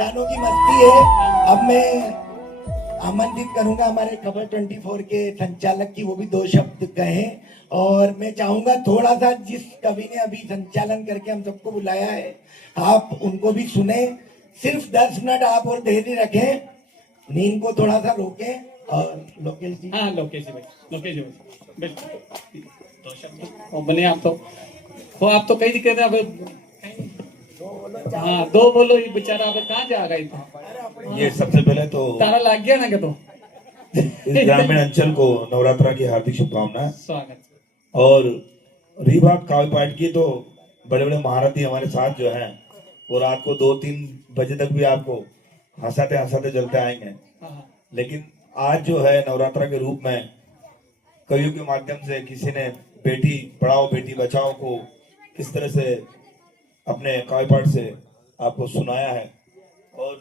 पठानों की मस्ती है। अब मैं आमंत्रित करूंगा हमारे खबर 24 के संचालक की, वो भी दो शब्द कहें। और मैं चाहूंगा थोड़ा सा, जिस कवि ने अभी संचालन करके हम सबको बुलाया है, आप उनको भी सुने। सिर्फ 10 मिनट आप और धैर्य रखें, नींद को थोड़ा सा रोकें। और लोकेश जी, हाँ लोकेश जी भाई, लोकेश जी भाई बिल्कुल दो शब्द और बने आप तो वो आप तो कई दिक्कत है अब। हाँ दो बोलो, ये बेचारा अब कहाँ जा गई था। ये सबसे पहले तो तारा लग गया ना क्या तो इस ग्रामीण अंचल को नवरात्रा की हार्दिक शुभकामनाएं। स्वागत। और रही बात काव्य पाठ की, तो बड़े बड़े महारथी हमारे साथ जो हैं वो रात को 2-3 बजे तक भी आपको हंसाते हंसाते चलते आएंगे। हाँ, लेकिन आज जो है नवरात्रा के रूप में कवियों के माध्यम से किसी ने बेटी पढ़ाओ बेटी बचाओ को किस तरह से अपने काव्य पाठ से आपको सुनाया है। और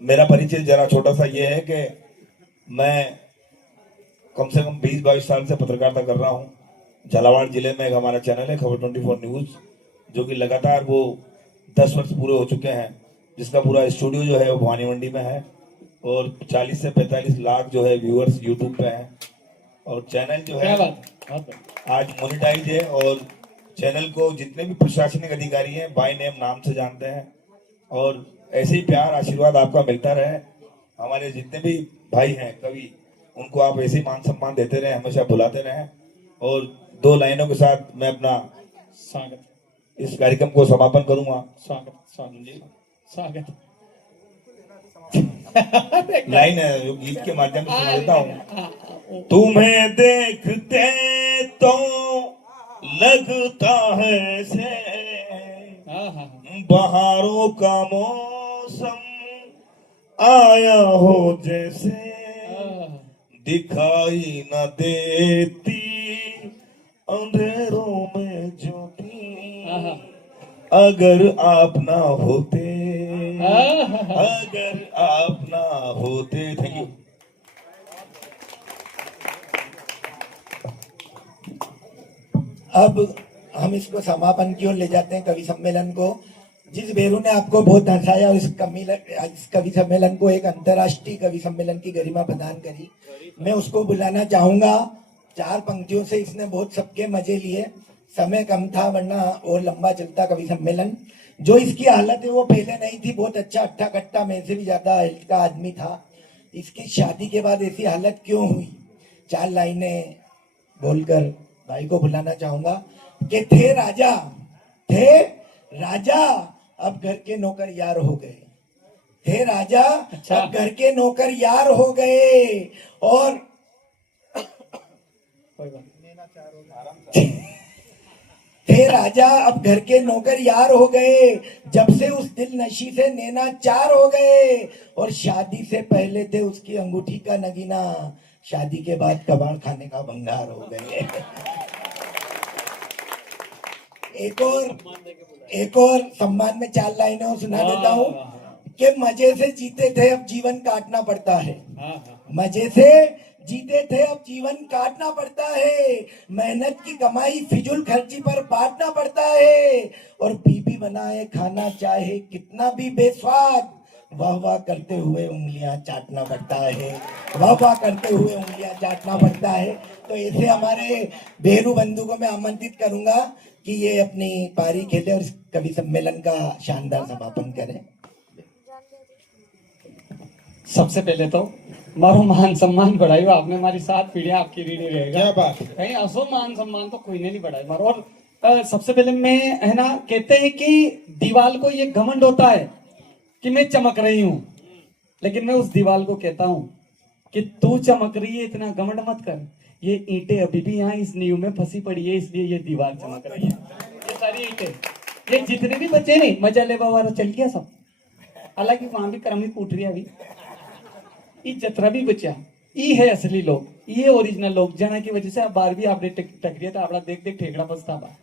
मेरा परिचय जरा छोटा सा ये है कि मैं कम से कम 20-22 साल से पत्रकारिता कर रहा हूँ। झालावाड़ जिले में एक हमारा चैनल है खबर 24 न्यूज, जो कि लगातार वो 10 वर्ष पूरे हो चुके हैं, जिसका पूरा स्टूडियो जो है वो भवानी मंडी में है और 40 से 45 लाख जो है व्यूअर्स यूट्यूब पे हैं। और चैनल जो है आज मोनेटाइज है और चैनल को जितने भी प्रशासनिक अधिकारी हैं बाय नेम नाम से जानते हैं। और ऐसे ही प्यार आशीर्वाद आपका मिलता रहे। हमारे जितने भी भाई हैं कवि, उनको आप ऐसे ही मान सम्मान देते रहे, हमेशा बुलाते रहे। और 2 लाइनों के साथ मैं अपना स्वागत इस कार्यक्रम को समापन करूंगा। स्वागत स्वागत जी स्वागत। लाइन है जो गीत के माध्यम से सुना देता हूँ। तुम्हें देखते तो लगता है से बहारों का मौसम आया हो जैसे, दिखाई न देती अंधेरों में ज्योति, अगर आप ना होते, अगर आप ना होते। Thank you. अब हम इसको समापन की ओर ले जाते हैं, कवि सम्मेलन को। जिस बेरू ने आपको बहुत हंसाया, इस कवि सम्मेलन को एक अंतर्राष्ट्रीय कवि सम्मेलन की गरिमा प्रदान करी, मैं उसको बुलाना चाहूंगा। 4 पंक्तियों से इसने बहुत सबके मजे लिए। समय कम था, वरना और लंबा चलता कवि सम्मेलन। जो इसकी हालत है वो पहले नहीं थी, बहुत अच्छा अट्ठा कट्टा, मेरे से भी ज्यादा हेल्थ का आदमी था। इसकी शादी के बाद ऐसी हालत क्यों हुई, 4 लाइनें बोलकर भाई को बुलाना चाहूंगा। कि थे राजा अब घर के नौकर यार हो गए, थे राजा अच्छा। अब घर के नौकर यार हो गए। और थे राजा अब घर के नौकर यार हो गए, जब से उस दिल नशी से नैना चार हो गए। और शादी से पहले थे उसकी अंगूठी का नगीना, शादी के बाद कबाड़ खाने का भंगार हो गए। एक और सम्मान में 4 लाइनें और सुना देता हूँ। कि मजे से जीते थे अब जीवन काटना पड़ता है, मजे से जीते थे अब जीवन काटना पड़ता है। मेहनत की कमाई फिजूल खर्ची पर बांटना पड़ता है। और बीबी बनाए खाना चाहे कितना भी बेस्वाद, वाह वाह करते हुए उंगलियां चाटना पड़ता है, वाह वाह करते हुए उंगलियां चाटना पड़ता है। तो ऐसे हमारे बेरू बंधु को मैं आमंत्रित करूंगा कि ये अपनी पारी खेले और इस कवि सम्मेलन का शानदार समापन करें। सबसे पहले तो मारो मान सम्मान बढ़ाई, आपने हमारी 7 पीढ़ियां आपकी ऋणी रहेगा। क्या बात है। कहीं असो मान सम्मान तो कोई ने नहीं बढ़ाई मारो। और सबसे पहले मैं है ना, कहते हैं कि दीवाल को ये घमंड होता है कि मैं चमक रही हूं, लेकिन मैं उस दीवाल को कहता हूं कि तू चमक रही है, इतना घमंड मत कर। ये ईंटें अभी भी यहाँ इस नींव में फंसी पड़ी है, इसलिए ये दीवार चमक रही है। ये सारी ईंटें, ये जितने भी बच्चे नहीं मजा ले बाबा चल गया सब, हालांकि वहां भी क्रमिक कूट रही अभी, ये जतरा भी बचा, ये है असली लोग, ये ओरिजिनल लोग, जना की वजह से आप बार भी आपने टकरिया था, आपड़ा देख देख ठेकड़ा बसता बा।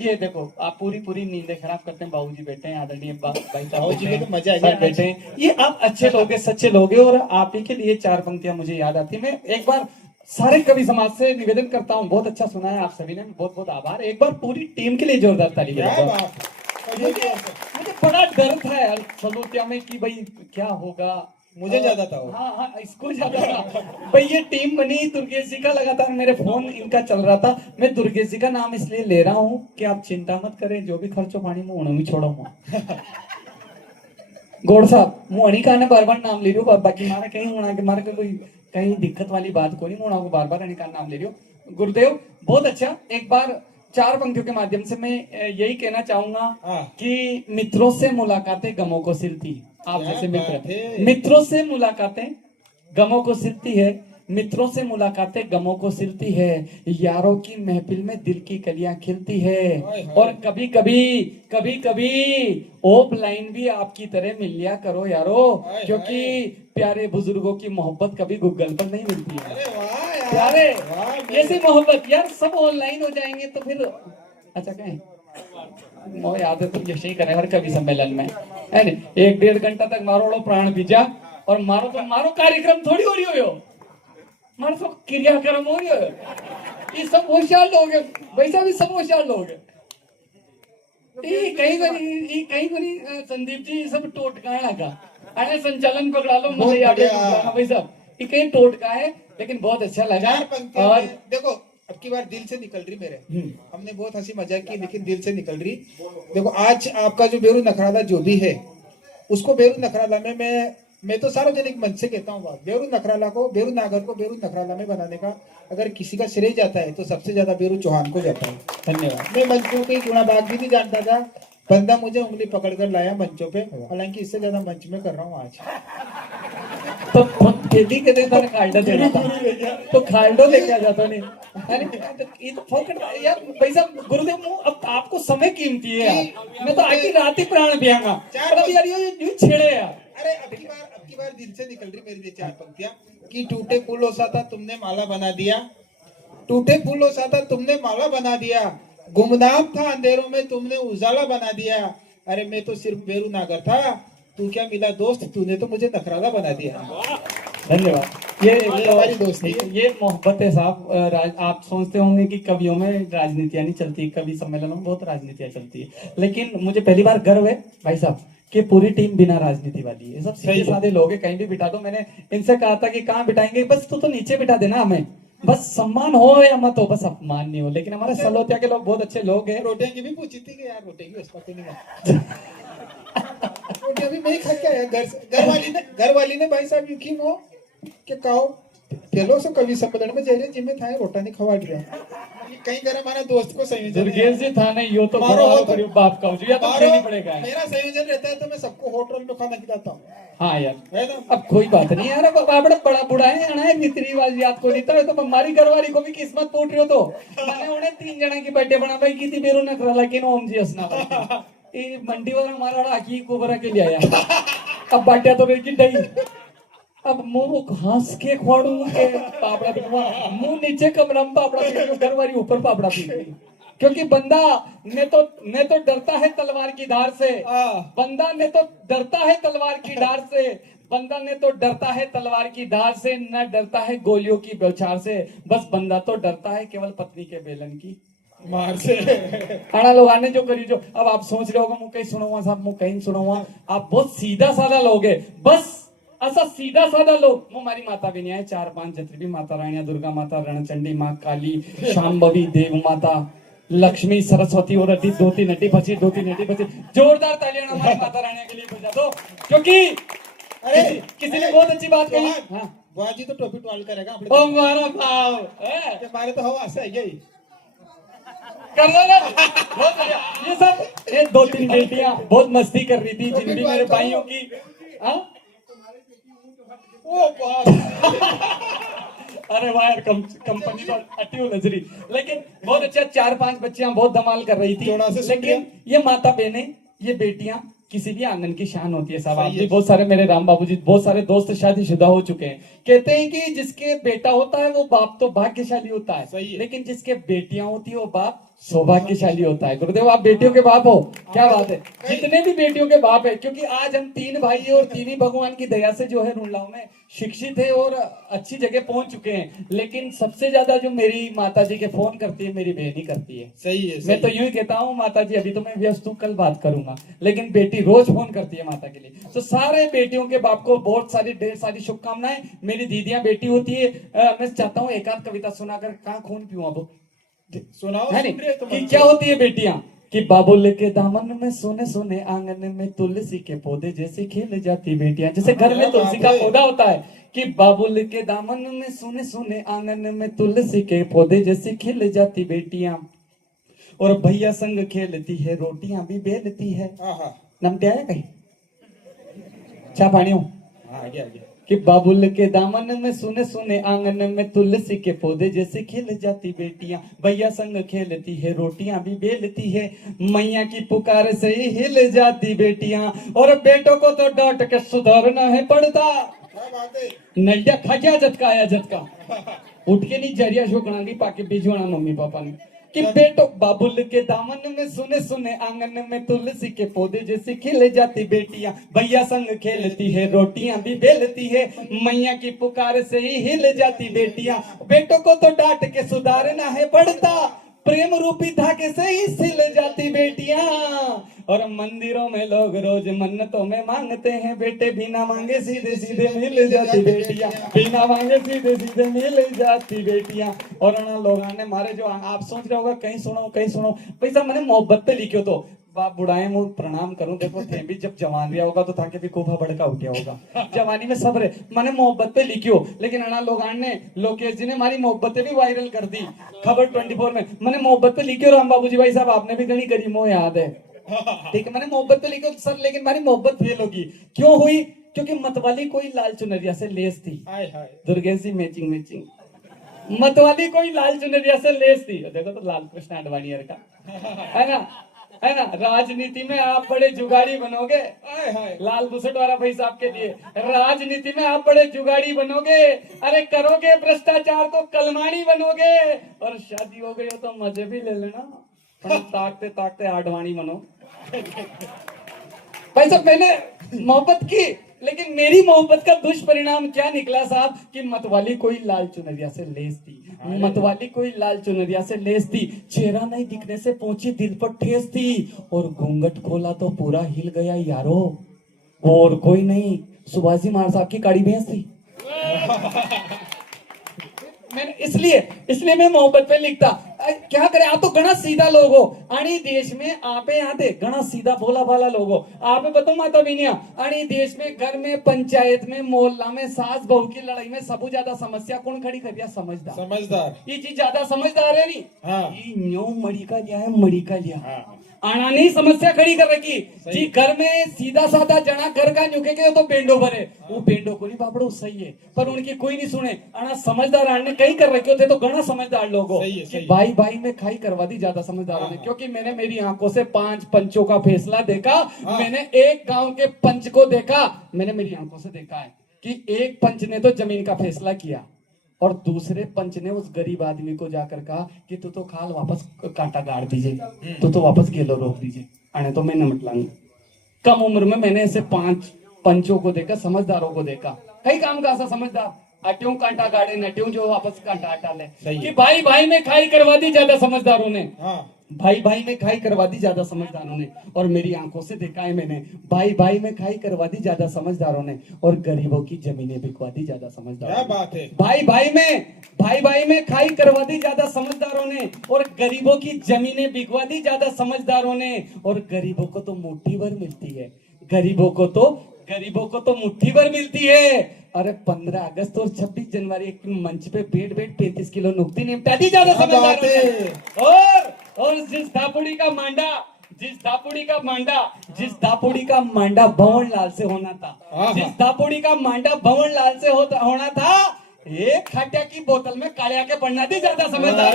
ये देखो आप पूरी नींदें खराब करते हैं। बाबूजी बैठे हैं, आदरणीय भाई साहब बैठे हैं। ये आप अच्छे लोग हैं, सच्चे लोग हैं। और आप ही के लिए 4 पंक्तियां मुझे याद आती है। मैं एक बार सारे कवि समाज से निवेदन करता हूँ, बहुत अच्छा सुना है आप सभी ने, बहुत बहुत आभार। एक बार पूरी टीम के लिए जोरदार ताली बजाओ। मुझे बड़ा डर था यार सलोतिया में कि भाई क्या होगा। मुझे ज्यादा था वो। हाँ हाँ इसको ज्यादा था भाई। ये टीम बनी दुर्गेश जी का, लगातार मेरे फोन इनका चल रहा था। मैं दुर्गेश जी का नाम इसलिए ले रहा हूँ कि आप चिंता मत करें, जो भी खर्चो पानी में उन्होंने छोड़ूंगा। गौड़ साहब मुआनी का बार बार नाम ले रही हो, बाकी मारा कहीं होना कि मारा कोई कहीं दिक्कत वाली बात कोई नहीं, मुड़ा को बार बार का नाम ले रही हो। गुरुदेव बहुत अच्छा। एक बार 4 पंक्तियों के माध्यम से मैं यही कहना चाहूंगा हाँ। कि मित्रों से मुलाकातें गमों को सिलती। आप क्या जैसे बात मित्र, है। मित्रों से मुलाकातें गमों को सिलती है, मित्रों से मुलाकातें गमों को सिलती है, यारों की महफिल में दिल की कलियां खिलती है। हाय हाय। और कभी कभी ऑफलाइन भी आपकी तरह मिल लिया करो यारो, हाय क्योंकि हाय। प्यारे बुजुर्गों की मोहब्बत कभी गूगल पर नहीं मिलती है। अरे वाह यार। प्यारे वाह, ऐसी मोहब्बत यार, सब ऑनलाइन हो जाएंगे तो फिर अच्छा कहें वो याद है, तुम यही करे हर कवि सम्मेलन में है नी, 1-1.5 घंटा तक मारो प्राण बीजा और मारो तो मारो कार्यक्रम थोड़ी हो रही हो, मारो तो क्रियाक्रम हो रही हो। ये सब होशियार लोग है, वैसा भी सब होशियार लोग है। ये कहीं बनी संदीप जी ये सब टोटका लगा, अरे संचालन पकड़ा लो बहुत मजे याद बढ़िया। भाई साहब, ये कहीं टोटका है लेकिन बहुत अच्छा लगा। 4 पंक्तियों और में देखो अब की बार दिल से निकल रही मेरे। हमने बहुत हंसी मजाक की लेकिन दिल से निकल रही। देखो आज आपका जो बेरू नखराला जो भी है उसको बेरू नखराला में मैं तो सार्वजनिक मंच से कहता हूँ बात, बेरू नखराला को, बेरू नागर को बेरू नखराला में बनाने का अगर किसी का श्रेय जाता है तो सबसे ज्यादा बेरू चौहान को जाता है। धन्यवाद। मैं मंचों के गुणा बाग भी नहीं जानता था, बंदा मुझे उंगली पकड़ कर लाया मंचों पे, हालांकि इससे ज्यादा मंच में कर रहा हूँ आज। तो खेती के दिन मैंने खाल्डा देना था तो खाल्डो लेके आ जाता नहीं। अरे ये तो फोकट यार भाई साहब, गुरुदेव अब आपको समय कीमती है यार, मैं तो आखिर रात ही प्राण पियांगा मतलब यार ये छेड़े यार। अरे अब की बार दिल से निकल रही मेरी ये 4 पंक्तियां कि टूटे फूलों सा था तुमने माला बना दिया, टूटे फूलों सा था तुमने माला बना दिया, गुमनाम था अंधेरों में तुमने उजाला बना दिया। अरे मैं तो सिर्फ बेरू नागर था, तू क्या मिला दोस्त, तूने तो मुझे नखराला बना दिया। धन्यवाद। ये हमारी दोस्ती है। ये मोहब्बत है साहब। आप सोचते होंगे कि कवियों में राजनीतियां नहीं चलती, कवि सम्मेलनों में बहुत राजनीतियां चलती है, लेकिन मुझे पहली बार गर्व है भाई साहब कि पूरी टीम बिना राजनीति वाली है। सब सीधे साधे लोग हैं, कहीं भी बिठा दो। मैंने इनसे कहा था कि कहाँ बिठाएंगे, बस तू तो नीचे बिठा देना, हमें बस सम्मान हो या मत हो, बस अपमान नहीं हो। लेकिन हमारे सलोतिया के लोग बहुत अच्छे लोग हैं। रोटियां की भी पूछी थी कि यार रोटियां की उसका नहीं है। रोटियां भी मैं ही खा के आया घर से। घर वाली ने भाई साहब यूं की वो कि काओ चलो सो कवि सम्मेलन में जाइए जिम्मे था रोटा नहीं खवा दिया। कहीं कर हमारा दोस्त को संयोजन दुर्गेश जी था नहीं, यो तो मारो हो तो- करीब बाप का हो या तो खेलनी पड़ेगा। मेरा संयोजन रहता है तो मैं सबको होटल में खाना खिलाता हूँ, हाँ यार है ना। अब कोई बात नहीं यार, अब बाबड़ा बड़ा बुढ़ा है ना, रीति रिवाज याद को लेता है तो हमारी घरवाली को भी किस्मत फूट रही हो। तो मैंने उन्हें 3 जना की बर्थडे बना पाई की थी बेरू नखराला के ओम जी हसना ये मंडी वाला हमारा राखी कोबरा के लिए आया। अब बाटिया तो रेगी डई, अब मुंह हंस के खोड़ू के पापड़ा पीटवा, मुंह नीचे कमरा में पापड़ा पीट, घरवाली ऊपर पापड़ा पीट, क्योंकि बंदा ने तो डरता है तलवार की धार से, बंदा ने तो डरता है तलवार की धार से, बंदा ने तो डरता है तलवार की धार से, न डरता है गोलियों की बौछार से, बस बंदा तो डरता है केवल पत्नी के बेलन की मार से। आना लोग आने जो करी जो, अब आप सोच रहे होगा मुझे कहीं सुनाऊंगा साहब, मुझे कहीं सुनाऊंगा, आप बहुत सीधा साधा लोग है, बस ऐसा सीधा साधा लोग। हमारी माता भी नहीं आए, 4-5 जितनी भी माता रानियां, दुर्गा माता, रणचंडी माँ, काली, शांभवी, देव माता, लक्ष्मी, सरस्वती और अड्डी 2-3 अड्डी फंसी, 2-3 अड्डी फंसी। जोरदार तालियां हमारी माता रानियां के लिए बजा दो, क्योंकि अरे किसी ने बहुत अच्छी बात कही। हाँ बुआ जी तो टोपी टवाल करेगा अपने ओ मारा भाव है, हमारे तो हवा से आई कर लो ना, बहुत बढ़िया। ये सब ये 2-3 बेटियां बहुत मस्ती कर रही थी, जिन भी मेरे भाइयों की हाँ? ओ बाप। अरे वाह यार कंपनी तो अटी नजरी, लेकिन बहुत अच्छा 4-5 बच्चियां बहुत धमाल कर रही थी। जोड़ा से सुन लेकिन ये माता बहने, ये बेटियां किसी भी आंगन की शान होती है साहब। आप सही भी है। बहुत सारे मेरे राम बाबू जी, बहुत सारे दोस्त शादीशुदा हो चुके हैं, कहते हैं कि जिसके बेटा होता है वो बाप तो भाग्यशाली होता सही है, है। लेकिन जिसके बेटियां होती है वो बाप सौभाग्यशाली होता है। गुरुदेव आप बेटियों के बाप हो, क्या बात है। जितने भी बेटियों के बाप है, क्योंकि आज हम 3 भाई और 3 ही भगवान की दया से जो है रुलाओं में शिक्षित है और अच्छी जगह पहुंच चुके हैं। लेकिन सबसे ज्यादा जो मेरी माता जी के फोन करती है, मेरी बहन ही करती है। सही है, मैं तो यूं ही कहता हूँ, माता जी अभी तो मैं व्यस्त हूँ, कल बात करूंगा, लेकिन बेटी रोज फोन करती है माता के लिए। तो सारे बेटियों के बाप को बहुत सारी ढेर सारी शुभकामनाएं। मेरी दीदियां बेटी होती है, मैं चाहता हूँ एक आध कविता सुनाकर कहाँ खून पीऊं अब, सुनाओ, है सुन रहे नहीं तो कि मन क्या से। होती है बेटियां कि बाबुल के दामन में सोने सोने आंगन में तुलसी के पौधे जैसे खेल जाती बेटियां। जैसे घर में तुलसी का पौधा होता है कि बाबुल के दामन में सोने सोने आंगन में तुलसी के पौधे जैसे खिल जाती बेटियां। और भैया संग खेलती है, रोटियां भी बेलती है। आहा, नमते आया कहीं चा पानी हो हाँ, आगे आगे। कि बाबुल के दामन में सुने सुने आंगन में तुलसी के पौधे जैसे खिल जाती बेटियां। भैया संग खेलती है, रोटियां भी बेलती है, मैया की पुकार से ही हिल जाती बेटियां। और बेटों को तो डांट के सुधारना है पड़ता, क्या बात है। नलिया खा गया झटका आया झटका, उठ के नहीं जरिया शोकणांगी पाके भिजवाना मम्मी पापा ने कि बेटो बाबुल के दामन में सुने सुने आंगन में तुलसी के पौधे जैसे खिल जाती बेटियां। भैया संग खेलती है, रोटियां भी बेलती है, मैया की पुकार से ही हिल जाती बेटियां। बेटों को तो डांट के सुधारना है पड़ता, प्रेम रूपी धागे से ही सिल जाती बेटियां। और मंदिरों में लोग रोज मन्नतों में मांगते हैं, बेटे बिना मांगे सीधे सीधे मिल जाती बेटियां, बिना मांगे सीधे सीधे मिल जाती बेटियां। और ना लोग ने मारे जो आप सोच रहे होगा कहीं सुनो पैसा मैंने मोहब्बत पे लिखियो तो बाप बुढ़ाए मुंह प्रणाम करूं, देखो थे भी जब जवान रिया होगा तो ताकि भी खूब भड़का उठा होगा। जवानी में सब्र है, मैंने मोहब्बत पे लिखियो। लेकिन अना लोगान ने, लोकेश जी ने हमारी मोहब्बतें भी वायरल कर दी खबर 24 में। मैंने मोहब्बत पे लिखियो, राम बाबू जी भाई साहब आपने भी गणी करी, मोह याद है, ठीक है। मैंने मोहब्बत पे लिखियो सर, लेकिन हमारी मोहब्बत फेल होगी। क्यों हुई? क्योंकि मतवाली कोई लाल चुनरिया से लेस थी। हाय हाय। दुर्गेश जी मैचिंग मतवाली कोई लाल चुनरिया से लेस थी। देखो तो लाल कृष्ण आडवाणी का है ना। राजनीति में आप बड़े जुगाड़ी बनोगे, हाय हाय। लाल बुसट वाला भाई साहब के लिए, राजनीति में आप बड़े जुगाड़ी बनोगे, अरे करोगे भ्रष्टाचार तो कलमानी बनोगे, और शादी हो गई हो तो मजे भी ले लेना, ताकते ताकते आडवाणी बनो। भाई साहब मैंने मोहब्बत की, लेकिन मेरी मोहब्बत का दुष्परिणाम क्या निकला साहब कि मतवाली कोई लाल चुनरिया से लेस थी, मतवाली कोई लाल चुनरिया से लेस थी, चेहरा नहीं दिखने से पहुंची दिल पर ठेस थी, और घूंघट खोला तो पूरा हिल गया यारो, और कोई नहीं सुभाषी महाराज साहब की काड़ी भैंस थी। मैंने इसलिए मैं मोहब्बत पे लिखता। क्या करे, आप तो घना सीधा लोग हो, आणि देश में आपे आते घना सीधा भोला भाला लोग हो। आप बताओ माता बिनिया, आणि देश में घर में पंचायत में मोहल्ला में सास बहू की लड़ाई में सबसे ज्यादा समस्या कौन खड़ी कर दिया? समझदार। समझदार। ये चीज ज्यादा समझदार है नहीं। हाँ। ये न्यो मड़ी का लिया है, मड़ी का लिया आना नहीं समस्या खड़ी कर रखी जी। घर में सीधा साधा जना घर का न्यूके के तो पेंडो भरे, वो पेंडो को नहीं बापड़ो सही है, पर उनकी कोई नहीं सुने। आना समझदार आने कहीं कर रखे होते तो घना समझदार लोगों कि भाई भाई में खाई करवा दी ज्यादा समझदारों ने। क्योंकि मैंने मेरी आंखों से 5 पंचों का फैसला देखा, मैंने एक गांव के पंच को देखा, मैंने मेरी आंखों से देखा है कि एक पंच ने तो जमीन का फैसला किया, और दूसरे पंच ने उस गरीब आदमी को जाकर कहा कि तू तो खाल वापस कांटा गाड़ दीजिए, तू तो वापस गेलो रोक दीजिए, आने तो मैं नमट लाऊंगा। कम उम्र में मैंने ऐसे 5 पंचों को देखा, समझदारों को देखा। कई काम का ऐसा समझदार अट्यूं कांटा गाड़े नट्यूं जो वापस कांटा हटा ले, कि भाई भाई में खाई करवा दी ज्यादा समझदारों ने। भाई भाई में खाई करवा दी ज्यादा समझदारों ने, और मेरी आंखों से देखा है मैंने, भाई भाई में खाई करवा दी ज्यादा समझदारों ने, और गरीबों की जमीनें बिकवा दी ज्यादा समझदारों ने। क्या बात है। भाई भाई में खाई करवा दी ज्यादा समझदारों ने, और गरीबों की जमीनें बिकवा दी ज्यादा समझदारों ने। और गरीबों को तो मुट्ठी भर मिलती है, गरीबों को तो मुट्ठी भर मिलती है। अरे 15 अगस्त और 26 जनवरी एक मंच पे बैठ 35 किलो नुक्ती निपटा दी ज्यादा समझदारों ने। और जिस दापुड़ी का मांडा भंवर लाल से होना था, जिस दापुड़ी का मांडा भंवर लाल से होना था, एक खाटिया की बोतल में कालिया के पढ़ना दी ज्यादा समझदार।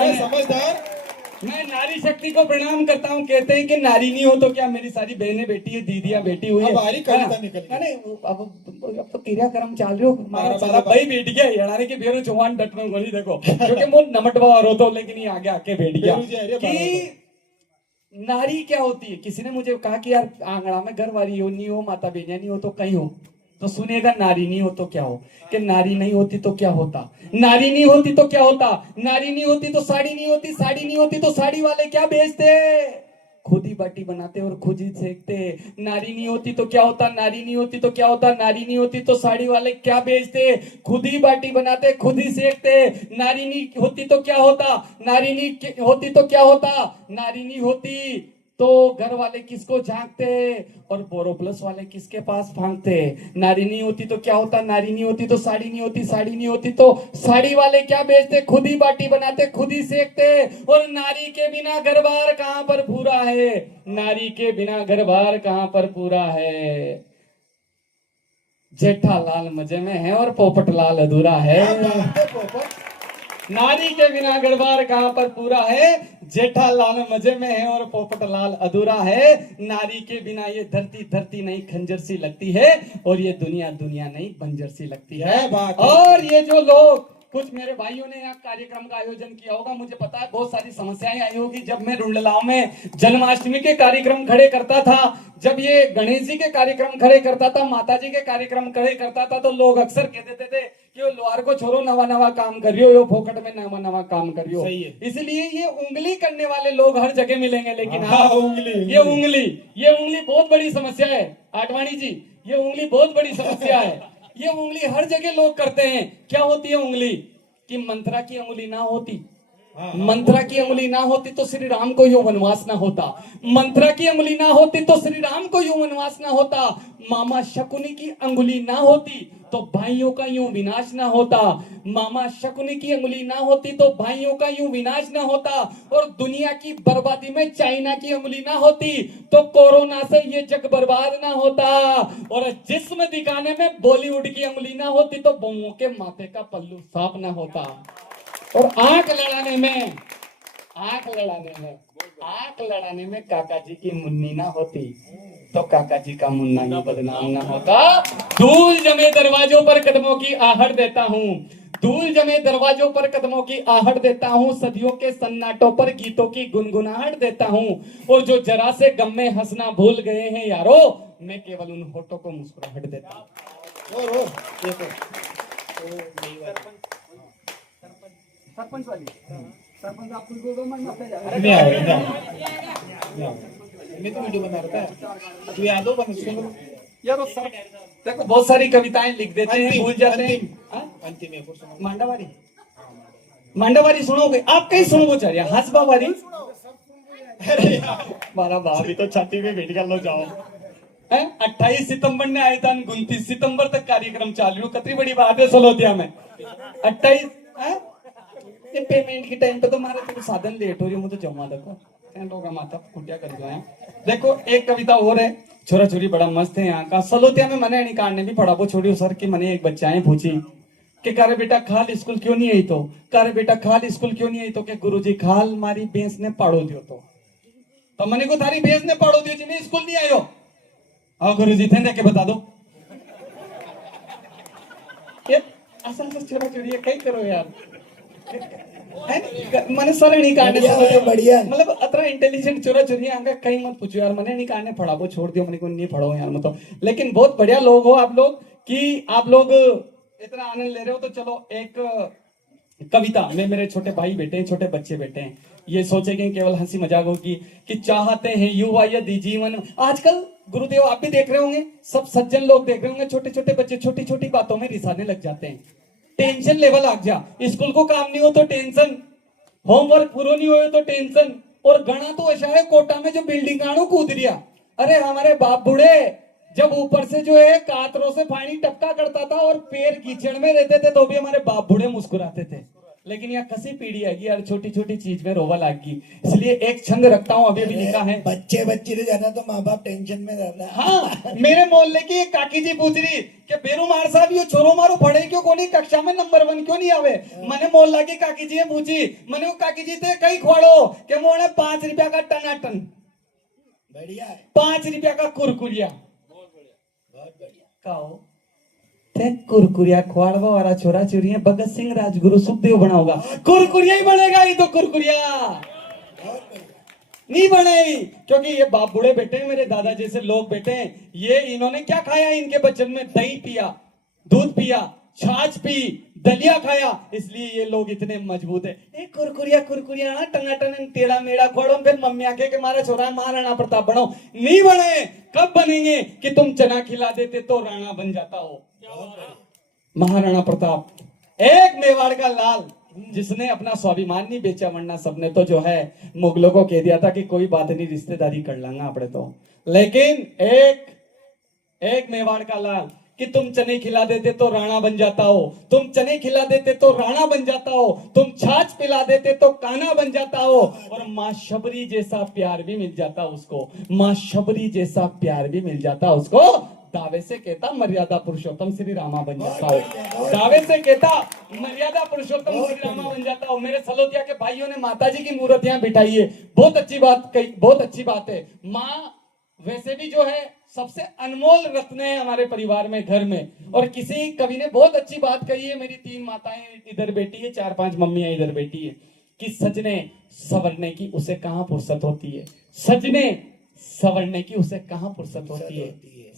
मैं नारी शक्ति को प्रणाम करता हूँ। कहते हैं कि नारी नहीं हो तो क्या, मेरी सारी बहनें बेटी है, दीदियां बेटी हुई है। अब हमारी कविता है ना? निकल गई। अरे अब तो क्रियाक्रम चाल रहे हो मारा बारह सारा भाई बैठ गया यानी कि बेरो चौहान डटनो गोली देखो क्योंकि वो नमटवा और हो तो लेकिन ये आगे आके बैठ गया बेरू जी अरे कि नारी क्या होती है। किसी ने मुझे कहा कि यार आंगना में घर वाली हो नहीं हो, माता बहनिया नहीं हो तो कहीं हो, तो सुनेगा नारी नहीं हो तो क्या हो, कि नारी नहीं होती तो क्या होता, नारी नहीं होती तो क्या होता, नारी नहीं होती तो साड़ी नहीं होती, साड़ी नहीं होती तो साड़ी वाले क्या बेचते, खुद ही बाटी बनाते और खुद ही सेकते। नारी नहीं होती तो क्या होता, नारी नहीं होती तो क्या होता, नारी नहीं होती तो साड़ी वाले क्या बेचते, खुद ही बाटी बनाते खुद ही सेकते। नारी नहीं होती तो क्या होता, नारी नहीं होती तो क्या होता, नारी नहीं होती तो घर वाले किसको झांकते और बोरोप्लस वाले किसके पास फांकते। नारी नहीं होती तो क्या होता, नारी नहीं होती तो साड़ी नहीं होती, साड़ी नहीं होती तो साड़ी वाले क्या बेचते, खुद ही बाटी बनाते खुद ही सेकते। और नारी के बिना घर बार कहां पर पूरा है, नारी के बिना घर बार कहां पर पूरा है। जेठालाल मजे में है और पोपटलाल अधूरा है। नारी के बिना गरबार कहां पर पूरा है, जेठालाल मजे में है और पोपटलाल अधूरा है। नारी के बिना ये धरती धरती नहीं खंजर सी लगती है और ये दुनिया दुनिया नहीं बंजर सी लगती है। क्या बात है। और ये जो लोग कुछ मेरे भाइयों ने यहाँ कार्यक्रम का आयोजन किया होगा, मुझे पता है बहुत सारी समस्याएं आई होगी। जब मैं रुंडलाओं में जन्माष्टमी के कार्यक्रम खड़े करता था, जब ये गणेश जी के कार्यक्रम खड़े करता था, माता जी के कार्यक्रम खड़े करता था, तो लोग अक्सर कह देते थे कि वो लोहार को छोड़ो, नवा नवा काम करियो, यो फोकट में नवा नवा काम करियो। सही है। इसलिए ये उंगली करने वाले लोग हर जगह मिलेंगे, लेकिन हाँ, उंगली, ये उंगली बहुत बड़ी समस्या है। आडवाणी जी, ये उंगली बहुत बड़ी समस्या है। ये उंगली हर जगह लोग करते हैं। क्या होती है उंगली, कि मंत्रा की उंगली ना होती, मंत्रा की उंगली ना होती तो श्री राम को यूं वनवास ना होता, मंत्रा की उंगली ना होती तो श्री राम को यूं वनवास ना होता, मामा शकुनी की अंगुली ना होती तो भाइयों का यूं विनाश ना होता, मामा शकुनी की अंगुली ना होती तो भाइयों का यूं विनाश ना होता, और दुनिया की बर्बादी में चाइना की अंगुली ना होती तो कोरोना से ये जग बर्बाद ना होता, और जिस्म दिखाने में बॉलीवुड की अंगुली ना होती तो बमों के माथे का पल्लू साफ ना होता, और आंख लड़ाने में काका जी की मुन्नी ना होती तो काका जी का मुन्ना ही बदनाम ना होता। धूल जमे दरवाजों पर कदमों की आहट देता हूँ, धूल जमे दरवाजों पर कदमों की आहट देता हूँ, सदियों के सन्नाटों पर गीतों की गुनगुनाहट देता हूँ, और जो जरा से गम में हंसना भूल गए हैं यारो, मैं केवल उन होठों को मुस्कुराहट देता हूँ। सरपंच वाली सरपंच आप कुछ बोलो, नहीं आएगा, मैं तो वीडियो बना रहा था, तू याद हो बन यार सर देखो बहुत सारी कविताएं लिख देते हैं, भूल जाते हैं। अंतिम एक और सुना। मांडावारी सुनोगे आप, कहीं सुनो चाहिए हंसबा वारी, अरे मारा भाभी तो छाती में बैठ कर लो जाओ। 28 सितंबर ने आए था, 29 सितंबर तक कार्यक्रम चालू, कितनी बड़ी बात है सलोतिया में। 28 ये पेमेंट के टाइम पे तो मारे तो साधन लेट हो रही, मुझे जमा देखो लोग माता कुटिया कर दो। देखो एक कविता और है, छोरा छोरी बड़ा मस्त है यहाँ का। सलोतिया में मैंने निकाल ने भी पढ़ा वो छोड़ी सर की, मैंने एक बच्चा है पूछी कि कारे बेटा खाल स्कूल क्यों नहीं आई, तो कारे बेटा खाल स्कूल क्यों नहीं आई, तो के गुरुजी खाल मारी भैंस ने पाड़ो दियो, तो मैंने को थारी भैंस ने पाड़ो दियो जी, मैं स्कूल नहीं आयो। हाँ गुरुजी थे देख के बता दो। असल से छोरा छोरी कहीं करो यार, मैंने सर नहीं काटने बढ़िया मतलब अतरा इंटेलिजेंट चोरा चोरी आगे कहीं मत पूछो यार, मैंने नहीं काटने पढ़ा वो छोड़ दियो, मैंने को नहीं पढ़ो यार मतलब। लेकिन बहुत बढ़िया लोग हो आप लोग कि आप लोग इतना आनंद ले रहे हो। तो चलो एक कविता में मेरे छोटे भाई बैठे हैं, छोटे बच्चे बैठे हैं, ये सोचेंगे केवल हंसी मजाक होगी कि चाहते हैं युवा यदि जीवन। आजकल गुरुदेव आप भी देख रहे होंगे, सब सज्जन लोग देख रहे होंगे, छोटे छोटे बच्चे छोटी छोटी बातों में रिसाने लग जाते हैं। टेंशन लेवल आ गया, स्कूल को काम नहीं हो तो टेंशन, होमवर्क पूरा नहीं हो तो टेंशन, और गणा तो ऐसा है कोटा में जो बिल्डिंग आनो कूद रिया। अरे हमारे बाप बूढ़े जब ऊपर से जो है कातरों से पानी टपका करता था और पैर कीचड़ में रहते थे तो भी हमारे बाप बूढ़े मुस्कुराते थे। लेकिन यहाँ कसी पीढ़ी आएगी यार, छोटी छोटी चीज में रोवा लागी। इसलिए एक छंद रखता हूँ, अभी लिखा है, बच्चे बच्चे ने जाना तो माँ बाप टेंशन में रहना। हाँ मेरे मोहल्ले की एक काकी जी पूछ रही कि बेरू मार साहब ये छोरो मारो पढ़े क्यों कोनी कक्षा में नंबर 1 क्यों नहीं आवे। मैंने मोहल्ला की काकी जी पूछी, मैंने वो काकी जी थे कई खोड़ो के मोने 5 रुपया का टनाटन, बढ़िया है, 5 रुपया का कुरकुरिया बहुत बढ़िया। काओ ते कुरकुरिया खुआड़वा वाला छोरा चोरिया भगत सिंह राजगुरु सुखदेव बनाओगा, कुरकुरिया ही बनेगा ये तो कुरकुरिया बहुत बढ़िया। नहीं बने, क्योंकि ये बाप बूढ़े बेटे हैं, मेरे दादा जैसे लोग बेटे हैं, ये इन्होंने क्या खाया, इनके बचपन में दही पिया, दूध पिया, छाछ पी, दलिया खाया, इसलिए ये लोग इतने मजबूत है। ए कुरकुरिया कुरकुरिया टनाटन टेढ़ा मेढ़ा खोड़ो, फिर मम्मी आके के मारा छोरा महाराणा प्रताप बनो, नहीं बने। कब बनेंगे कि तुम चना खिला देते तो राणा बन जाता हो, महाराणा प्रताप। एक मेवाड़ का लाल जिसने अपना स्वाभिमान नहीं बेचा, वरना सबने तो जो है मुगलों को कह दिया था कि कोई बात नहीं रिश्तेदारी कर लेंगे आपने तो, लेकिन एक मेवाड़ का लाल कि तुम चने खिला देते तो राणा बन जाता हो, तुम चने खिला देते तो राणा बन जाता हो, तुम छाछ पिला देते तो काना बन जाता हो, और माँ शबरी जैसा प्यार भी मिल जाता उसको, माँ शबरी जैसा प्यार भी मिल जाता उसको, दावे से कहता मर्यादा पुरुषोत्तम श्री रामा बन जाता हो, दावे से कहता मर्यादा पुरुषोत्तम श्री रामा बन जाता हो। मेरे सलोतिया के भाइयों ने माताजी की मूर्त यहाँ बिठाई है, बहुत अच्छी बात कही, बहुत अच्छी बात है। माँ वैसे भी जो है सबसे अनमोल रत्न है हमारे परिवार में, घर में। और किसी कवि ने बहुत अच्छी बात कही है, मेरी 3 माताएं इधर बैठी है, 4-5 मम्मियां इधर बैठी है, कि सजने सवरने की उसे कहां फुर्सत होती है, सजने सवरने की उसे कहां फुर्सत होती है।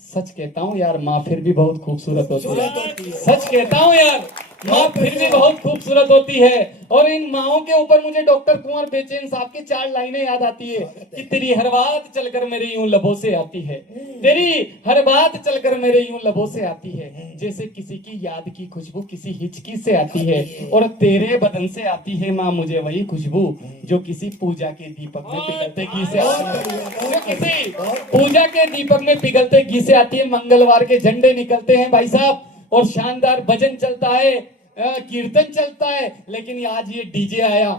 सच कहता हूँ यार, माँ फिर भी बहुत खूबसूरत होती है, सच कहता हूँ यार, माँ फिर भी बहुत खूबसूरत होती है। और इन माओं के ऊपर मुझे डॉक्टर कुंवर बेचैन साहब की 4 लाइनें याद आती है कि तेरी हर बात चलकर मेरे यूं लबों से आती है, तेरी हर बात चलकर मेरे यूं लबों से आती है, जैसे किसी की याद की खुशबू किसी हिचकी से आती है, और तेरे बदन से आती है माँ मुझे वही खुशबू जो किसी पूजा के दीपक में पिघलते घी से आती है, जो किसी पूजा के दीपक में पिघलते घी से आती है। मंगलवार के झंडे निकलते हैं भाई साहब, और शानदार भजन चलता है, कीर्तन चलता है, लेकिन आज ये डीजे आया,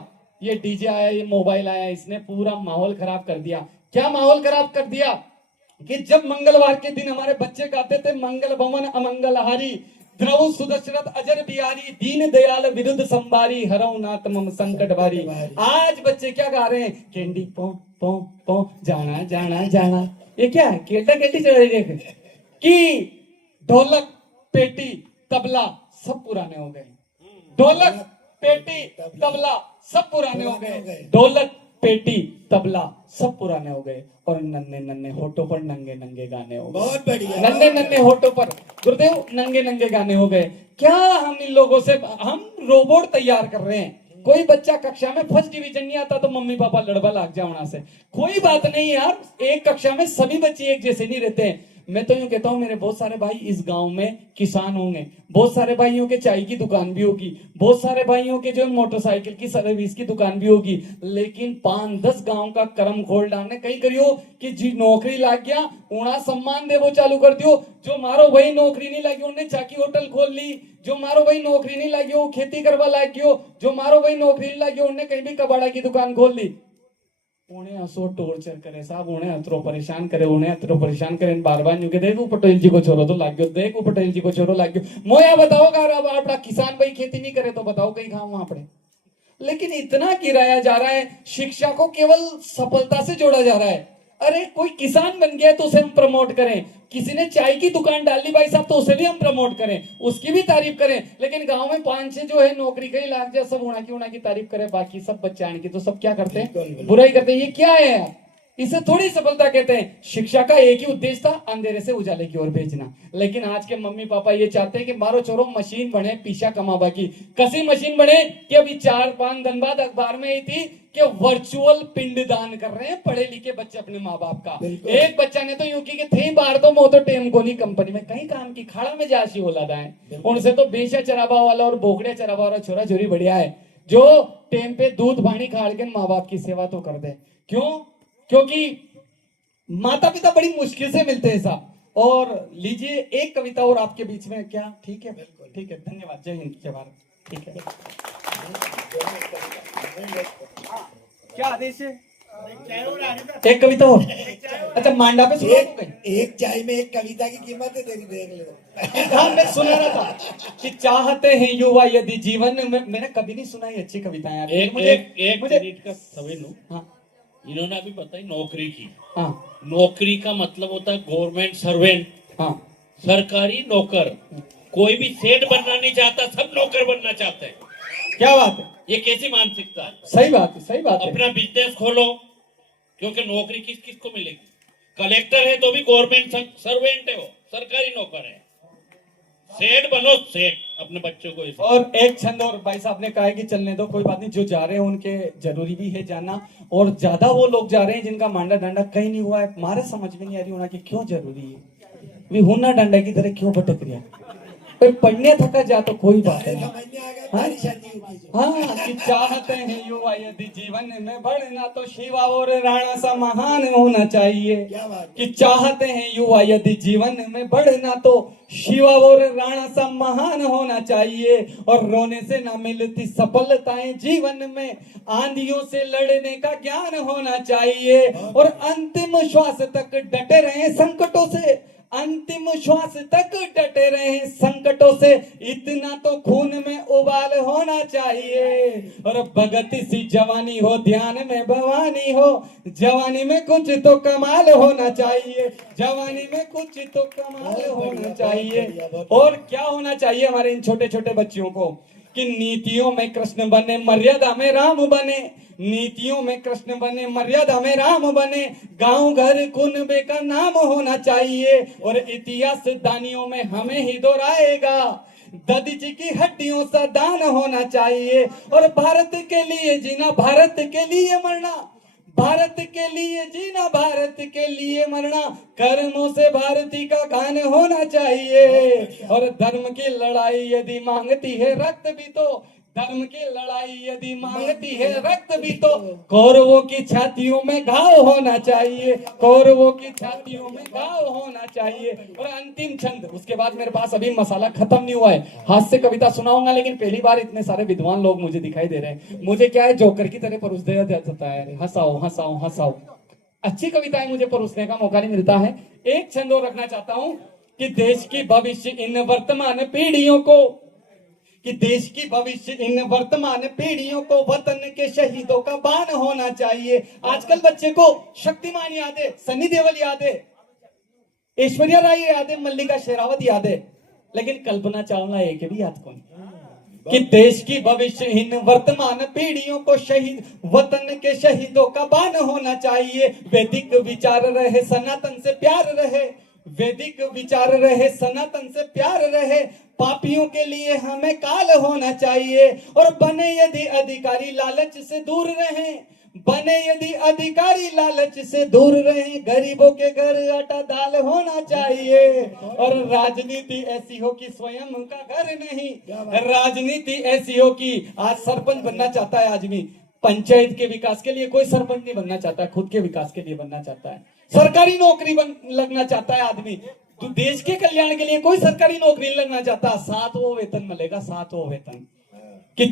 ये मोबाइल आया, इसने पूरा माहौल खराब कर दिया। क्या माहौल खराब कर दिया कि जब मंगलवार के दिन हमारे बच्चे गाते थे मंगल भवन अमंगलहारी, द्रव सुदशरथ अजर बिहारी, दीन दयाल विरुद्ध संबारी, हरऊ नाथ मम संकट भारी। आज बच्चे क्या गा रहे हैं, कैंडी पो पो पो जाना जाना जाना, ये क्या है, केल्टा केल्टी चल रही है, कि ढोलक पेटी तबला सब पुराने हो गए, ढोलक पेटी तबला सब पुराने हो गए, ढोलक पेटी तबला सब पुराने हो गए, और नन्हे नन्हे होठों पर नंगे नंगे गाने हो गए, बहुत बढ़िया। नन्हे नन्हे होठों पर गुरुदेव नंगे नंगे गाने हो गए। क्या हम इन लोगों से, हम रोबोट तैयार कर रहे हैं। कोई बच्चा कक्षा में फर्स्ट डिवीजन नहीं आता तो मम्मी पापा लड़बा लाग जाओ वहां से, कोई बात नहीं यार, एक कक्षा में सभी बच्चे एक जैसे नहीं रहते हैं। मैं तो यूं कहता हूं मेरे बहुत सारे भाई इस गांव में किसान होंगे, बहुत सारे भाइयों के चाय की दुकान भी होगी, बहुत सारे भाइयों के जो मोटरसाइकिल की सर्विस की दुकान भी होगी, लेकिन 5-10 गांव का कर्म खोल डालने कहीं करियो कि जी नौकरी लाग गया उड़ा सम्मान देवो चालू कर दियो, जो मारो भाई नौकरी नहीं लगी उन्हें चाकी होटल खोल ली, जो मारो भाई नौकरी नहीं लगी वो खेती करवा लाग गयो, जो मारो भाई नौकरी नहीं लगी उन्हें कहीं भी कबाड़ा की दुकान खोल ली। उन्हें असो टॉर्चर करे साहब, उन्हें अतरो परेशान करे, उन्हें अतरो परेशान करे, बार बार न्यू के देखो पटेल जी को छोरो तो लाग गयो, देखो पटेल जी को छोरो लाग गयो। मोया बताओ अब आपका किसान भाई खेती नहीं करे तो बताओ कहीं खाओ वहां पर। लेकिन इतना गिराया जा रहा है, शिक्षा को केवल सफलता से जोड़ा जा रहा है। अरे कोई किसान बन गया तो उसे हम प्रमोट करें, किसी ने चाय की दुकान डाल ली भाई साहब तो उसे भी हम प्रमोट करें, उसकी भी तारीफ करें, लेकिन गांव में 5-6 जो है नौकरी कहीं लाग जाए सब उड़ा की तारीफ करें, बाकी सब बच्चे आने की तो सब क्या करते हैं, बुराई करते हैं। ये क्या है यार, इसे थोड़ी सफलता कहते हैं। शिक्षा का एक ही उद्देश्य था, अंधेरे से उजाले की ओर भेजना, लेकिन आज के मम्मी पापा ये चाहते हैं कि मारो छोरो मशीन बने पीछा कमाबा की, कसी मशीन बने कि अभी 4-5 दिन बाद अखबार में आई थी कि वर्चुअल पिंडदान कर रहे हैं पढ़े लिखे बच्चे अपने माँ बाप का। एक बच्चा ने तो यूं की थे बाहर तो मो तो टेम को नहीं कंपनी में कहीं काम की खाड़ा में जाशी औलादाएं, उनसे तो बेशा चराबा वाला और बोकड़े चराबा वाला छोरा छोरी बढ़िया है, जो टेम पे दूध पानी खाड़ के माँ बाप की सेवा तो कर दे। क्यों? क्योंकि माता पिता बड़ी मुश्किल से मिलते हैं साहब। और लीजिए एक कविता और आपके बीच में, क्या ठीक है? बिल्कुल ठीक है, धन्यवाद, जय हिंद जय भारत। ठीक है, क्या आदेश है? एक कविता और, अच्छा मांडा पे सुना हो गई। एक चाय में एक कविता की कीमत है तेरी, देख ले। हाँ मैं सुना रहा था कि चाहते हैं युवा यदि जीवन में, मैंने कभी नहीं सुना ये अच्छी कविताएं यार। एक मुझे एक मुझे मिनट का समय लो। हाँ इन्होंने अभी बताई नौकरी की। हाँ नौकरी का मतलब होता है गवर्नमेंट सर्वेंट, हाँ सरकारी नौकर। कोई भी सेठ बनना नहीं चाहता, सब नौकर बनना चाहते हैं। क्या बात है, ये कैसी मानसिकता है? सही बात है, सही बात है। अपना बिजनेस खोलो, क्योंकि नौकरी किस किस को मिलेगी? कलेक्टर है तो भी गवर्नमेंट सर्वेंट है, वो सरकारी नौकर है। सेठ बनो सेठ, अपने बच्चों को ऐसे। और एक छंद और भाई साहब ने कहा है कि चलने दो, कोई बात नहीं, जो जा रहे हैं उनके जरूरी भी है जाना, और ज्यादा वो लोग जा रहे हैं जिनका मांडा डांडा कहीं नहीं हुआ है। हमारे समझ में नहीं आ रही होना कि क्यों जरूरी है, भी हुना डांडा की तरह क्यों भटक रहा है। कोई पढ़ने थका जा तो कोई बात अरे नहीं। समझ में आ गया, तारी शादी होगी जो। हाँ कि चाहते हैं युवा यदि जीवन में बढ़ना तो शिवा और राणा सा महान होना चाहिए। क्या बात है। कि चाहते हैं युवा यदि जीवन में बढ़ना तो शिवा और राणा सा महान होना चाहिए। और रोने से ना मिलती सफलताएं जीवन में, आंधियों से लड़ने का ज्ञान होना चाहिए। और अंतिम श्वास तक डटे रहे संकटों से, अंतिम श्वास तक डटे रहे संकटों से, इतना तो खून में उबाल होना चाहिए। और भगती सी जवानी हो, ध्यान में भवानी हो, जवानी में कुछ तो कमाल होना चाहिए, जवानी में कुछ तो कमाल होना चाहिए। और क्या होना चाहिए हमारे इन छोटे छोटे बच्चों को, कि नीतियों में कृष्ण बने, मर्यादा में राम बने, नीतियों में कृष्ण बने, मर्यादा में राम बने, गांव घर कुनबे का नाम होना चाहिए। और इतिहास दानियों में हमें ही दोहराएगा, ददी जी की हड्डियों सा दान होना चाहिए। और भारत के लिए जीना, भारत के लिए मरना, भारत के लिए जीना, भारत के लिए मरना, कर्मों से भारती का गान होना चाहिए। और धर्म की लड़ाई यदि मांगती है रक्त भी तो, धर्म की लड़ाई यदि मांगती है रक्त भी तो, कौरवों की छातियों में घाव होना चाहिए, कौरवों की छातियों में घाव होना चाहिए। और अंतिम छंद, उसके बाद मेरे पास अभी मसाला खत्म नहीं हुआ है, हास्य कविता सुनाऊंगा, लेकिन पहली बार इतने सारे विद्वान लोग मुझे दिखाई दे रहे हैं। मुझे क्या है, जोकर की तरह परोस दिया जाता है, हंसाओ हंसाओ हंसाओ। अच्छी कविताएं मुझे परोसने का मौका नहीं मिलता है। एक छंद और रखना चाहता हूं कि देश की भविष्य इन वर्तमान पीढ़ियों को, कि देश की भविष्य इन वर्तमान पीढ़ियों को वतन के शहीदों का बान होना चाहिए। आजकल बच्चे को शक्तिमान याद है, सनी देओल याद है, ऐश्वर्या राय याद है, मल्लिका शेरावत याद है, लेकिन कल्पना चावला एक भी याद कौन। कि देश की भविष्य इन वर्तमान पीढ़ियों को शहीद, वतन के शहीदों का बान होना चाहिए। वैदिक विचार रहे, सनातन से प्यार रहे, वैदिक विचार रहे, सनातन से प्यार रहे, पापियों के लिए हमें काल होना चाहिए। और बने यदि अधिकारी लालच से दूर रहे, बने यदि अधिकारी लालच से दूर रहे, गरीबों के घर आटा दाल होना चाहिए। और राजनीति ऐसी हो कि स्वयं का घर नहीं, राजनीति ऐसी हो कि आज सरपंच बनना चाहता है आदमी, पंचायत के विकास के लिए कोई सरपंच नहीं बनना चाहता, खुद के विकास के लिए बनना चाहता है। सरकारी नौकरी लगना चाहता है आदमी, तो देश के कल्याण के लिए कोई सरकारी नौकरी लगना चाहता, 7वां वेतन मिलेगा, 7वां वेतन। कि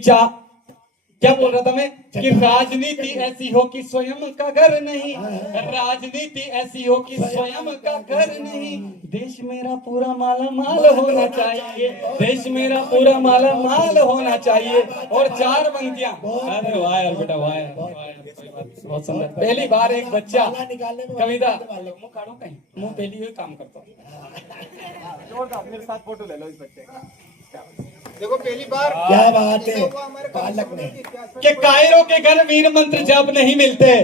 क्या बोल रहा था मैं, कि राजनीति ऐसी हो कि स्वयं का घर नहीं, राजनीति ऐसी हो कि स्वयं का घर नहीं। देश मेरा पूरा माला माल होना चाहिए, देश मेरा पूरा माला माल होना चाहिए। और 4 पंक्तियां, अरे वाह यार बेटा, वाह यार, बहुत सुंदर। पहली बार एक बच्चा कविता, मुंह काढ़ो कहीं, मुंह पहली हुई काम करता हूँ। मेरे साथ फोटो ले लो इस बच्चे का। देखो पहली बार क्या बात है, बालक ने। कि कायरों के घर वीर मंत्र जाप नहीं मिलते,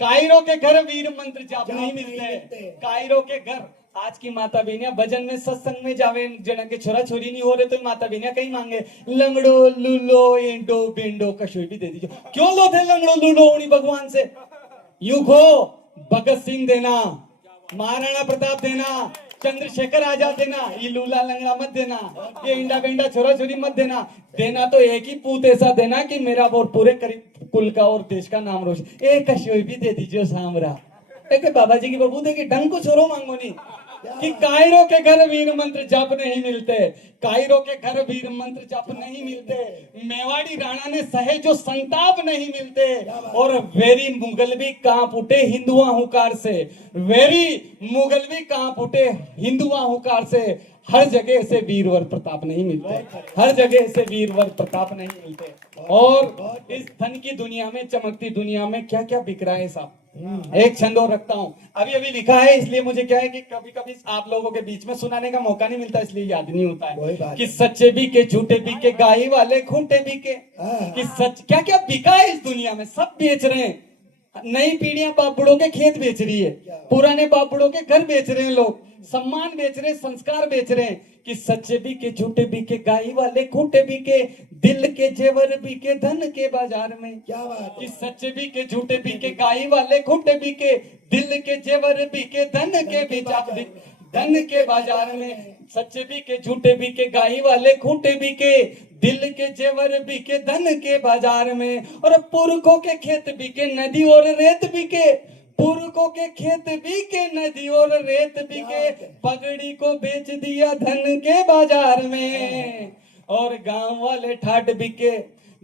कायरों के घर वीर मंत्र जाप नहीं मिलते, कायरों के घर। आज की माता बहनियां भजन में सत्संग में जावे, जन के छोरा छोरी नहीं हो रहे तो माता बहनियां कहीं मांगे, लंगड़ो लूलो इंडो बिंडो कशोई भी दे दीजिए। क्यों लो थे लंगड़ो लूलो उन्हीं भगवान से, यूं खो भगत सिंह देना, महाराणा प्रताप देना, चंद्रशेखर आजाद देना, ये लूला लंगड़ा मत देना, ये इंडा बेंडा छोरा छोरी मत देना। देना तो एक ही पूत ऐसा देना कि मेरा और पूरे करीब कुल का और देश का नाम रोशन। एक कशोई भी दे दीजिए सामरा, एक बाबा जी की बबू दे कि ढंग को छोरो मांगो नहीं, कि कायरो के घर वीर मंत्र जप नहीं मिलते, कायरो के घर वीर मंत्र जप नहीं मिलते, मेवाड़ी राणा ने सहे जो संताप नहीं मिलते, और वेरी मुगल भी कांप उठे हिंदुआ हुकार से, वेरी मुगल भी कांप उठे हिंदुआ हुकार से। हर जगह से वीरवर प्रताप नहीं मिलते, हर जगह से वीरवर प्रताप नहीं मिलते। और इस धन की दुनिया में, चमकती दुनिया में क्या क्या बिक रहा है साहब। एक छंद और रखता हूँ, अभी अभी लिखा है, इसलिए मुझे क्या है कि कभी कभी आप लोगों के बीच में सुनाने का मौका नहीं मिलता, इसलिए याद नहीं होता कोई है बात कि सच्चे बिके झूठे बिके गाई वाले खूंटे बिके, हाँ। कि सच क्या क्या बिका है इस दुनिया में, सब बेच रहे हैं। नई पीढ़ियां बाप बुढ़ों के खेत बेच रही है, पुराने बाप बुढ़ों के घर बेच रहे हैं, लोग सम्मान बेच रहे हैं, संस्कार बेच रहे हैं। कि सच्चे बिके झूठे बिके गाई वाले खूंटे बिके, दिल के जेवर बिके धन के बाजार में। क्या बात है। कि सच्चे बिके झूठे बिके गाई वाले खूंटे बिके, दिल के जेवर बिके धन के धन के बाजार में। सच्चे बिके झूठे बिके गाई वाले खूंटे बिके, दिल के जेवर बिके धन के बाजार में। और पुरखों के खेत बिके नदी और रेत बिके, पुरखों के खेत बिके नदी और रेत बिके, पगड़ी को बेच दिया धन के बाजार में। और गांव वाले ठाट बिके,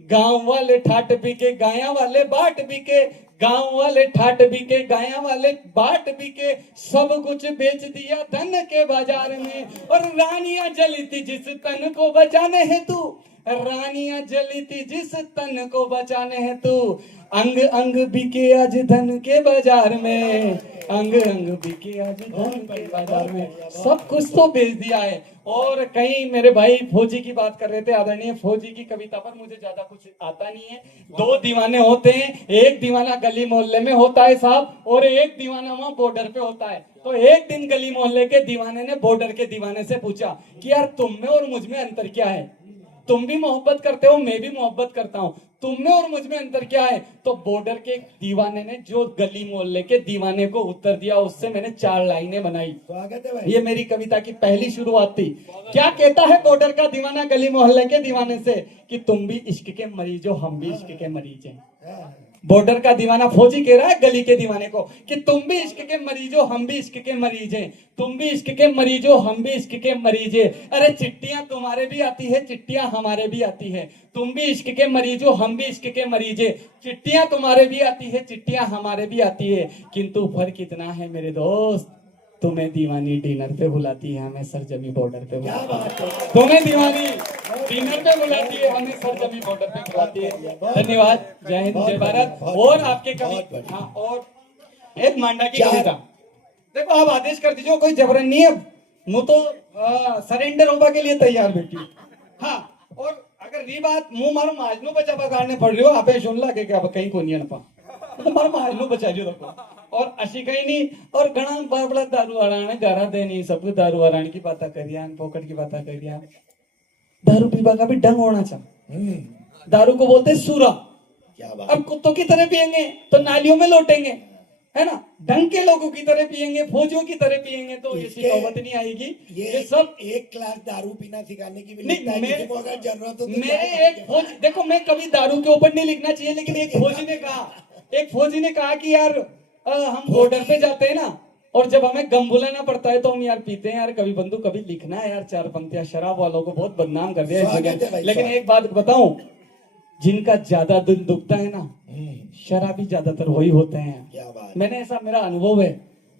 गांव वाले ठाट बिके, गाया वाले बाट बिके, गांव वाले ठाट बिके, गाया वाले बाट बिके, सब कुछ बेच दिया धन के बाजार में। और रानियां जली थी जिस तन को बचाने हेतु, रानियां जली थी जिस तन को बचाने हेतु, अंग अंग बिके आज धन के बाजार में, अंग अंग बिके आज धन के बाजार में। सब कुछ तो बेच दिया है। और कहीं मेरे भाई फौजी की बात कर रहे थे, आदरणीय फौजी की कविता पर, मुझे ज्यादा कुछ आता नहीं है। दो दीवाने होते हैं, एक दीवाना गली मोहल्ले में होता है साहब, और एक दीवाना वहां बॉर्डर पे होता है। तो एक दिन गली मोहल्ले के दीवाने ने बॉर्डर के दीवाने से पूछा कि यार तुम में और मुझ में अंतर क्या है, तुम भी मोहब्बत करते हो, मैं भी मोहब्बत करता हूँ, तुम में और मुझ में अंतर क्या है। तो बॉर्डर के दीवाने ने जो गली मोहल्ले के दीवाने को उत्तर दिया, उससे मैंने 4 लाइनें बनाई। स्वागत है भाई। ये मेरी कविता की पहली शुरुआत थी। क्या कहता है बॉर्डर का दीवाना गली मोहल्ले के दीवाने से, कि तुम भी इश्क के मरीज हो, हम भी इश्क के मरीज हैं। हाँ। बॉर्डर का दीवाना फौजी कह रहा है गली के दीवाने को कि तुम भी इश्क के मरीज हो, हम भी इश्क के मरीज हैं, तुम भी इश्क के मरीज हो, हम भी इश्क के मरीज हैं। अरे चिट्ठियां तुम्हारे भी आती है, चिट्ठियां हमारे भी आती है, तुम भी इश्क के मरीज हो, हम भी इश्क के मरीज हैं। चिट्ठियां तुम्हारे भी आती है, चिट्ठियां हमारे भी आती है, किंतु फर्क इतना है मेरे दोस्त, तुम्हें दीवानी डिनर पे बुलाती है, हमें सरजमी बॉर्डर पे क्या बुलाती बात है। है। तुम्हें दीवानी डिनर पे बुलाती है, हमें सरजमी बॉर्डर पे बुलाती है। धन्यवाद, जय हिंद, जय भारत। और आपके कवि, हाँ, और एक मांडा की कविता। देखो आप आदेश कर दीजिए, कोई जबरन नहीं है, मुंह तो सरेंडर होने के लिए तैयार बेटी। हाँ, और अगर ये बात मुंह मारो माजनू बचा पकाड़ने पड़ रही हो, आप सुन ला के क्या कहीं को नहीं पा, तो मारो माजनू बचा जो रखो। और अशी कहीं नहीं, और घना बड़ा दारू आराने गारा दे नहीं, सब दारू आराने की बात करिए, पॉकेट की बात करिए। दारू पीवा का भी ढंग होना चाहिए। दारू को बोलते सूरा। क्या बात। अब कुत्तों की तरह पियेंगे तो नालियों में लौटेंगे, है ना, ढंग के लोगों की तरह पियेंगे, फौजियों की तरह पियेंगे तो ऐसी नौबत नहीं आएगी। ये सब एक क्लास दारू पीना सिखाने की भी नहीं, लिखता है, मैं- किसी को अगर जरूरत हो तो मेरे एक फौजी, देखो मैं कभी दारू के ऊपर नहीं लिखना चाहिए, लेकिन एक फौजी ने कहा कि यार हम बॉर्डर पे जाते हैं ना, और जब हमें गम बुलाना पड़ता है तो हम यार पीते हैं यार, कभी बंधु कभी लिखना है यार 4 पंक्तियां। शराब वालों को बहुत बदनाम कर दिया इस स्वागत है जगह। भाई, लेकिन स्वागत। एक बात बताऊं, जिनका ज्यादा दिल दुखता है ना, शराबी ज्यादातर वही होते हैं। क्या बात। मैंने ऐसा मेरा अनुभव है।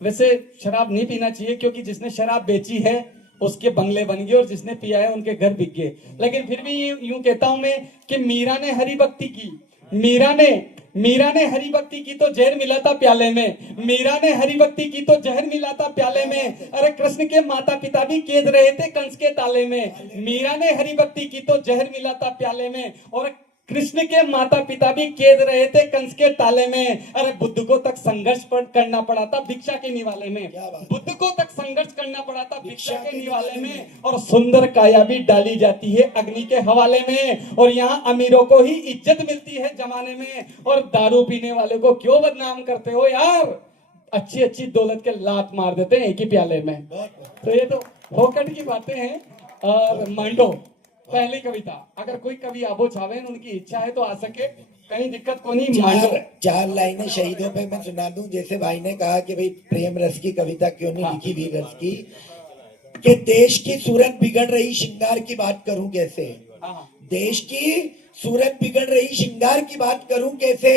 वैसे शराब नहीं पीना चाहिए, क्योंकि जिसने शराब बेची है उसके बंगले बन गए, और जिसने पिया है उनके घर बिक गए। लेकिन फिर भी यूं कहता हूं मैं कि मीरा ने हरि भक्ति की, मीरा ने हरि भक्ति की तो जहर मिला था प्याले में, मीरा ने हरि भक्ति की तो जहर मिला था प्याले में। अरे कृष्ण के माता पिता भी केद रहे थे कंस के ताले में, मीरा ने हरि भक्ति की तो जहर मिला था प्याले में, और कृष्ण के माता पिता भी केद रहे थे कंस के ताले में। अरे बुद्ध को तक संघर्ष करना पड़ा था भिक्षा के निवाले में, बुद्ध को तक संघर्ष करना पड़ा था भिक्षा के निवाले में। और सुंदर काया भी डाली जाती है अग्नि के हवाले में, और यहाँ अमीरों को ही इज्जत मिलती है जमाने में, और दारू पीने वाले को क्यों बदनाम करते हो यार, अच्छी अच्छी दौलत के लात मार देते हैं एक ही प्याले में। तो ये तो फोकट की बातें हैं। और मांडो पहली कविता, अगर कोई कवि आबो छावे, उनकी इच्छा है तो आ सके, कहीं दिक्कत को नहीं मांडो। चार लाइनें शहीदों पे मैं सुना दूं। जैसे भाई ने कहा कि भाई प्रेम रस की कविता क्यों नहीं हाँ। लिखी वीर रस की, कि देश की सूरत बिगड़ रही श्रृंगार की बात करूं कैसे, हाँ, देश की सूरत बिगड़ रही श्रृंगार की बात करूं कैसे,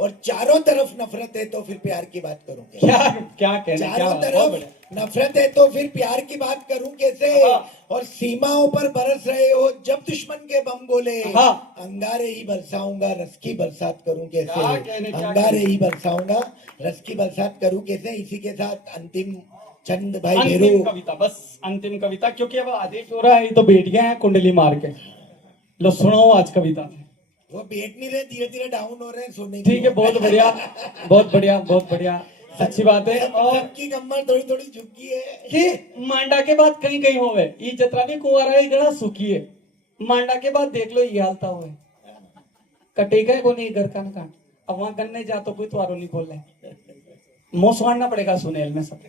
और चारों तरफ नफरत है तो फिर प्यार की बात करूं कैसे, क्या क्या कहने, क्या चारों बहुत तरफ बढ़िया। नफरत है तो फिर प्यार की बात करूं कैसे, हाँ। और सीमाओं पर बरस रहे हो जब दुश्मन के बम गोले, हाँ। अंगारे ही बरसाऊंगा रस की बरसात करूं कैसे, क्या कहने, क्या अंगारे कहने। ही बरसाऊंगा रस की बरसात करूं कैसे। इसी के साथ अंतिम चंद भाई अंतिम भेरू, कविता, बस अंतिम कविता, क्योंकि अब आदेश हो रहा है, ये तो बैठ गए हैं कुंडली मार के। लो सुनो आज कविता। वो बैठ नहीं रहे, धीरे धीरे डाउन हो रहे हैं, सोने ठीक है, बहुत बढ़िया, बहुत बढ़िया, बहुत बढ़िया, अच्छी बात है। और सबकी कमर थोड़ी थोड़ी झुकी है कि मांडा के बाद कहीं कहीं होवे ये जतरा भी कुंवारा है गड़ा सुखी है, मांडा के बाद देख लो ये हालता हुए कटेगा को नहीं घर का ना। अब वहां गन्ने जा तो कोई तुम्हारो नहीं बोल रहे, मुंह सुहारना पड़ेगा सुनेल में सब।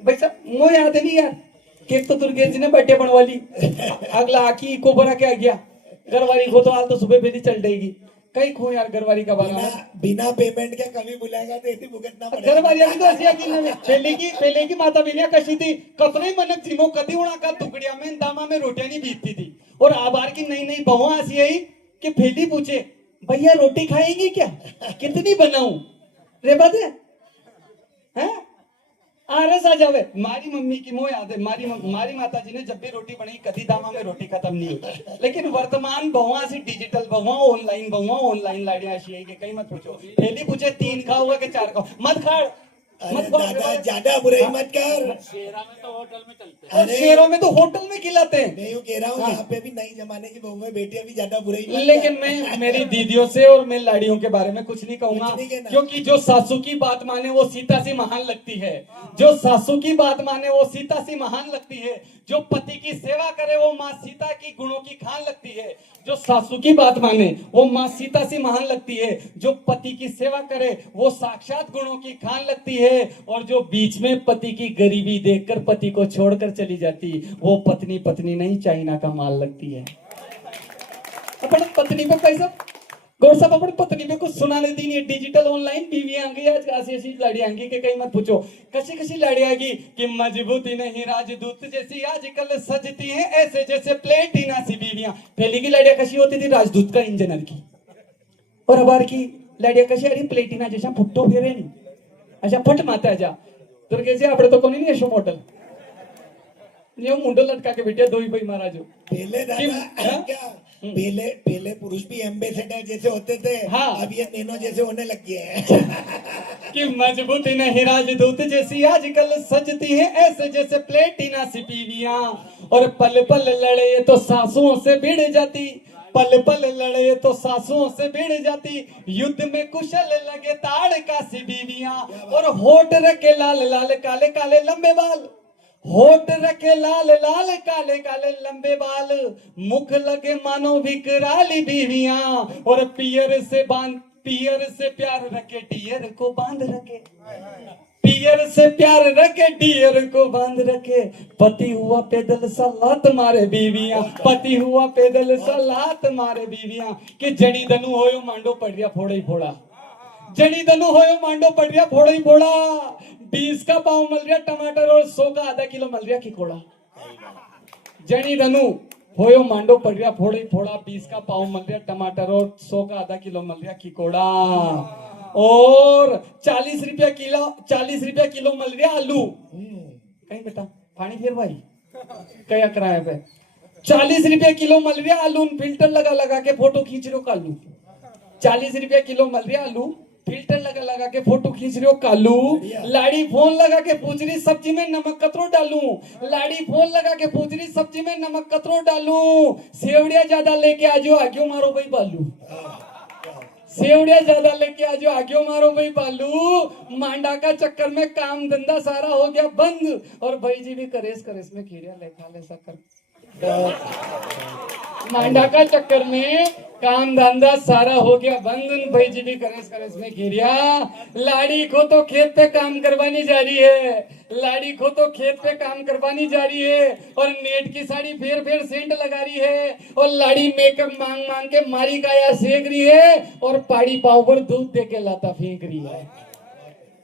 भाई साहब मुझे याद नहीं यार, केक तो दुर्गेश जी ने बर्थडे बनवा ली, अगला आकी को बना के आ गया, घरवाली को तो हाल तो सुबह बेली चल जाएगी, कहीं खो यार घरवाली का बारा में। बिना पेमेंट के कभी बुलाएगा तो ऐसे भुगतना पड़ेगा। घरवाली की तो ऐसी आकी ना पहले की माता बिनिया कशी थी, कतरे मनक जीमो कदी उड़ा का टुकड़िया में दामा में रोटियां नहीं बीतती थी। और आबार की नई नई बहुआ ऐसी आई कि फेली पूछे भैया रोटी खाएंगी क्या, कितनी बनाऊं रे बदे हैं आरस आ जावे। मारी मम्मी की मोह याद है, मारी माता जी ने जब भी रोटी बनाई कदी दामा में रोटी खत्म नहीं हुई। लेकिन वर्तमान बहुआ से डिजिटल बहुआ, ऑनलाइन लाड़ियां ऐसी है कि कहीं मत पूछो, पहली पूछे 3 खाओ हुआ कि 4 खाओ, मत खाड़ अरे मत खाओ। दादा ज्यादा बुराई मत कर। शेरा में तो होटल में चलते हैं। और शहरों में तो होटल में खिलाते हैं। मैं यूं कह रहा हूँ यहाँ पे भी नई जमाने की बहुएं बेटियां भी ज्यादा बुराई मत लेकिन कर। मैं मेरी दीदियों से और मैं लाड़ियों के बारे में कुछ नहीं कहूंगा, कुछ नहीं कहना। क्योंकि जो सासू की बात माने वो सीता सी महान लगती है, जो सासू की बात माने वो सीता सी महान लगती है, जो पति की सेवा करे वो माँ सीता की गुणों की खान लगती है, जो सासू की बात माने वो माँ सीता सी महान लगती है, जो पति की सेवा करे वो साक्षात गुणों की खान लगती है, और जो बीच में पति की गरीबी देखकर पति को छोड़कर चली जाती वो पत्नी पत्नी नहीं चाइना का माल लगती है। अपन पत्नी पे पैसा गौर साहब अपन पत्नी पे कुछ सुनाने दी नहीं, डिजिटल ऑनलाइन बीवी आ गई आज, ऐसी ऐसी लाड़ी आएंगी कि कहीं मत पूछो, कसी कसी लाड़ी आएगी कि मजबूती नहीं राजदूत जैसी आजकल सजती हैं ऐसे जैसे प्लेटिना सी बीवियां। पहले की लाड़ियां कसी होती थी राजदूत का इंजीनियर की, और अबार की लाड़ियां कशी आ रही प्लेटिना जैसा फुट्टो फेरे नहीं, अच्छा फट माता जा तो कैसे आपड़े तो कोनी नहीं ऐसो मॉडल ये मुंडो लटका के बेटिया दो ही भाई महाराजो। पहले दादा क्या पहले पुरुष भी एम्बेसडर जैसे होते थे, हाँ। अब ये नैनो जैसे होने लग गए हैं। कि मजबूती नहीं राजदूत जैसी आजकल सजती है ऐसे जैसे प्लेटिना सी बीवियां, और पल पल लड़े तो सासुओं से भिड़ जाती, पल पल लड़े तो सासुओं से भिड़ जाती, युद्ध में कुशल लगे ताड़ का सी बीवियां, और होठ रखे लाल लाल काले काले लंबे बाल, होठ रखे लाल लाल काले काले लंबे बाल, मुख लगे मानो विकराली बीवियां, और पियर से प्यार रखे डियर को बांध रखे, पियर से प्यार रखे डियर को बांध रखे, पति हुआ पैदल सा लात मारे बीवियां, पति हुआ पैदल सा लात मारे बीवियां, कि जड़ी धनु होयो मांडो पड़ गया फोड़ा ही फोड़ा, जड़ी धनु होयो मांडो पड़ गया फोड़ा ही फोड़ा, 20 का पाव मिल रहा टमाटर और 100 का आधा किलो मिल रहा खिकोड़ा। जड़ी धनु होयो मांडो पड़ रहा फोड़ा ही फोड़ा, 20 का पाव मिल रहा टमाटर और 100 का आधा किलो मिल रहा खिकोड़ा, और 40 रुपया किलो मिल रहा आलू। कहीं बेटा पानी फिर भाई क्या किराए पे 40 रुपया किलो मिल रहा आलू, फिल्टर लगा लगा के फोटो खींच रहे हो कालू, 40 रुपया किलो मिल रहा आलू, फिल्टर लगा लगा के फोटो खींच रहे हो कालू, लाड़ी फोन लगा के पूछ रही सब्जी में नमक कतरो डालूं, लाड़ी फोन लगा के पूछ रही सब्जी में नमक कतरो डालूं, सेवड़िया ज्यादा लेके आजो आगे मारो भाई बालू, सेवड़िया ज्यादा लेके आजो आगे मारो भाई बालू। मांडा का चक्कर में काम धंधा सारा हो गया बंद, और भाई जी भी करेस में खीरिया लेखा ले सकर। मांडा का चक्कर में काम धंधा सारा हो गया बंद। उन भाई जी भी करेस में घेरिया। लाड़ी को तो खेत पे काम करवानी जा रही है, लाड़ी को तो खेत पे काम करवानी जा रही है, और नेट की साड़ी फेर सेंट लगा रही है, और लाड़ी मेकअप मांग मांग के मारी काया सेक रही है, और पाड़ी पाव पर दूध दे के लाता फेंक रही है।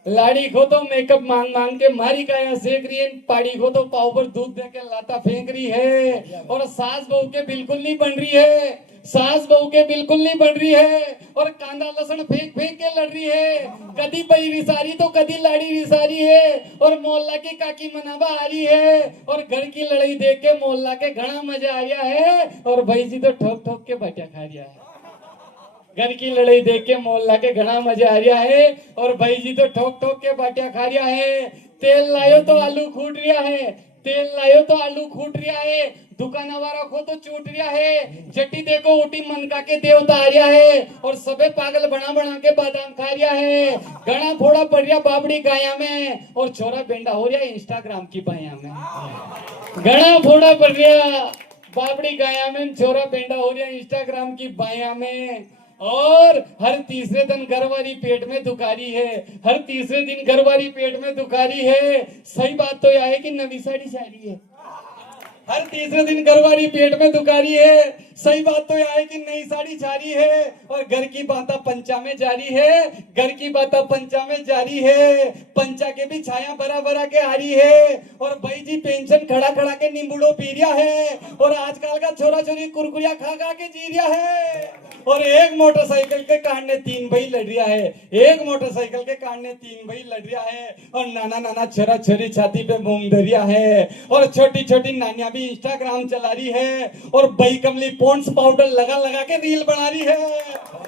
लाड़ी को तो मेकअप मांग मांग के मारी काया सेक रही है, पाड़ी को तो पाव पर दूध दे के लाता फेंक रही है, और सास बहू के बिल्कुल नहीं बन रही है, सास बहू के बिल्कुल नहीं बन रही है, और कांदा लहसुन फेंक फेंक के लड़ रही है। कदी बई रिसारी तो कदी लाड़ी रिसारी है, और मोहल्ला की काकी मनावा आ रही है, और घर की लड़ाई देख के मोहल्ला के घना मजा आ रहा है, और भाई जी तो ठोक ठोक के बटिया खा रहा है। घर की लड़ाई देख के मोहल्ला के घना मजा आ रहा है, और भाई जी तो ठोक ठोक के बाटिया खा रहा है। तेल लायो तो आलू खूट रहा है, तेल लायो तो आलू खूट रहा है, दुकान वाला को तो चूट रहा है, जट्टी देखो उठी मनका के देवता आ रहा है, और सबे पागल बना बना के बादाम खा रहा है। घना फोड़ा पड़ रहा बाबड़ी गाया में, और छोरा बेंडा हो रहा इंस्टाग्राम की बाया में। घना फोड़ा पड़ रहा बाबड़ी गाया में, छोरा बेंडा हो रहा इंस्टाग्राम की बाया में। और हर तीसरे दिन घरवाली पेट में दुखारी है, हर तीसरे दिन घरवाली पेट में दुखारी है। सही बात तो यह है कि नवी साड़ी साड़ी है, हर तीसरे दिन घरवाली पेट में दुखारी है। सही बात तो यह है कि नई साड़ी छारी है, और घर की बातें पंचा में जारी है, घर की बातें पंचा में जारी है। पंचा के भी छाया भरा भरा के आ रही है, और भाई जी पेंशन खड़ा खड़ा के नींबूड़ो पी रहा है, और आजकल का छोरा छोरी कुरकुरिया खा खा के जी रहा है। और एक मोटरसाइकिल के काटने 3 भाई लड़ रहा है, एक मोटरसाइकिल के काटने 3 भाई लड़ रहा है, और नाना नाना छोरा छोरी छाती पे मूंग धरिया है, और छोटी छोटी नानिया भी इंस्टाग्राम चला रही है, और बई कमली पॉन्ड्स पाउडर लगा लगा के रील बना रही है।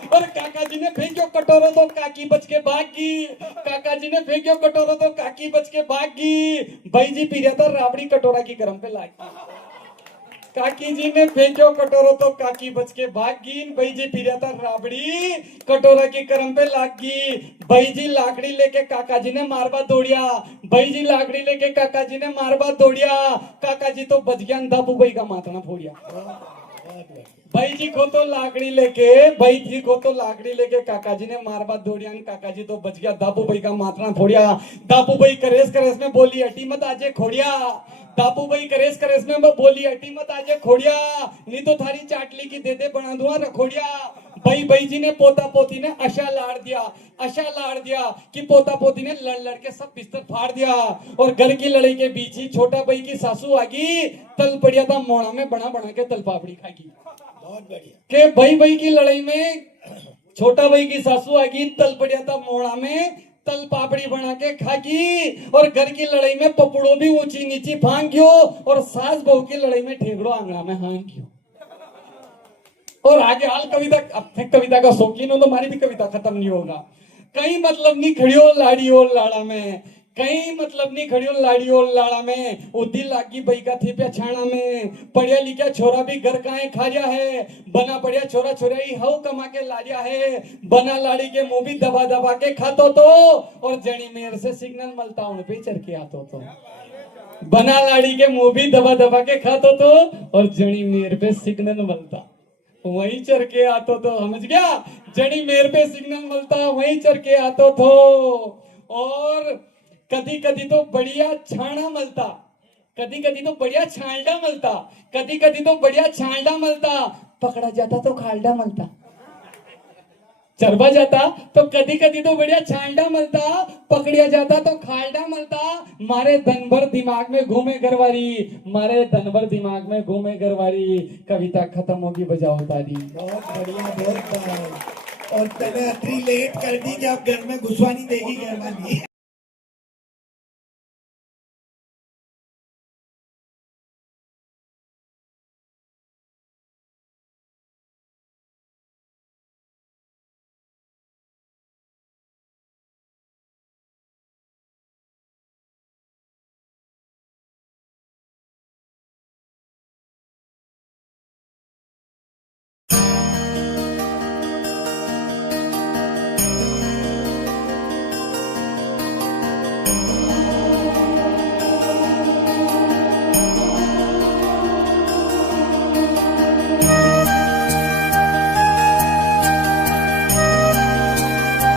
और काका जी ने फेंक्यो कटोरो तो काकी बच के भागी, काका जी ने फेंक्यो कटोरो तो काकी बच के भागी। भाई जी पी रहा था राबड़ी कटोरा की गर्म पे लागी, काकी जी ने फेंक्यो कटोरो तो काकी बच के भागी। भाई जी पी रहा था राबड़ी कटोरा की करम पे लागी। भाई जी लाकड़ी लेके काका जी ने मारवा दौड़िया, भाई जी लाकड़ी लेके काका जी ने मारवा दौड़िया। काका जी तो बच गया, दाबू भाई का माथना फोड़िया। भाई जी को तो लाकड़ी लेके, भाई जी को तो लाकड़ी लेके काका जी ने मारवा दौड़िया, काका जी तो बच गया, दाबू भाई का माथना फोड़िया। दाबू भाई करेस करेस में बोली हटी मत आजे खोड़िया, दाबू भाई करेस करेस में बोली हटी मत आजे खोड़िया, नहीं तो थारी चाटली की दे दे बना दूंगा रखोड़िया। भाई जी ने पोता पोती ने आशा लाड़ दिया, आशा लाड़ दिया कि पोता पोती ने लड़ लड़ के सब बिस्तर फाड़ दिया। और घर की लड़ाई के बीच ही छोटा भाई की सासू आगी, तल पड़िया था मोड़ा में बना बना के तल पापड़ी खागी। बहुत बढ़िया। के भाई की लड़ाई में छोटा भाई की सासू आगी, तल पड़िया था मोड़ा में तल पापड़ी बना के खागी। और घर की लड़ाई में पपड़ो भी ऊंची नीची फांग गयो, और सास बहू की लड़ाई में ठेगड़ो आंगड़ा में हांग गयो। और आगे हाल कविता, अब कविता का शौकीन हो तो हमारी भी कविता खत्म नहीं होगा। कहीं मतलब नहीं खड़ी हो लाड़ी और लाड़ा में, कहीं मतलब नहीं खड़ी हो लाड़ी और लाड़ा में। उदी लागी बई का थी पे छाना में, पढ़िया लिखा छोरा भी घर काए खा रहा है, बना पढ़िया छोरा छोरा ही हव कमा के ला रहा है। बना लाड़ी के मुंह भी दबा दबा के खातो तो, और जनी मेर से सिग्नल मलता उन पे चढ़ के आतो तो। बना लाड़ी के मुंह भी दबा दबा के खातो तो, और जनी मेर पे सिग्नल मलता वहीं चढ़ के आतो तो। समझ गया, जड़ी मेर पे सिग्नल मिलता वहीं चढ़ के आतो तो। और कदी कदी तो बढ़िया छाना मिलता, कदी कदी तो बढ़िया छालडा मिलता, कदी कदी तो बढ़िया छालडा मिलता। पकड़ा जाता तो खालडा मिलता, चरबा जाता तो कदी कदी तो बढ़िया छालडा मिलता, पकड़िया जाता तो खालडा मिलता। मारे दिन भर दिमाग में घूमे घरवारी, मारे दिन भर दिमाग में घूमे घरवारी। कविता खत्म होगी, बजाओ ताली। बहुत बढ़िया, बहुत बढ़िया। और तने अतरी लेट कर दी कि आप घर में घुसवा नहीं देगी घर वाली।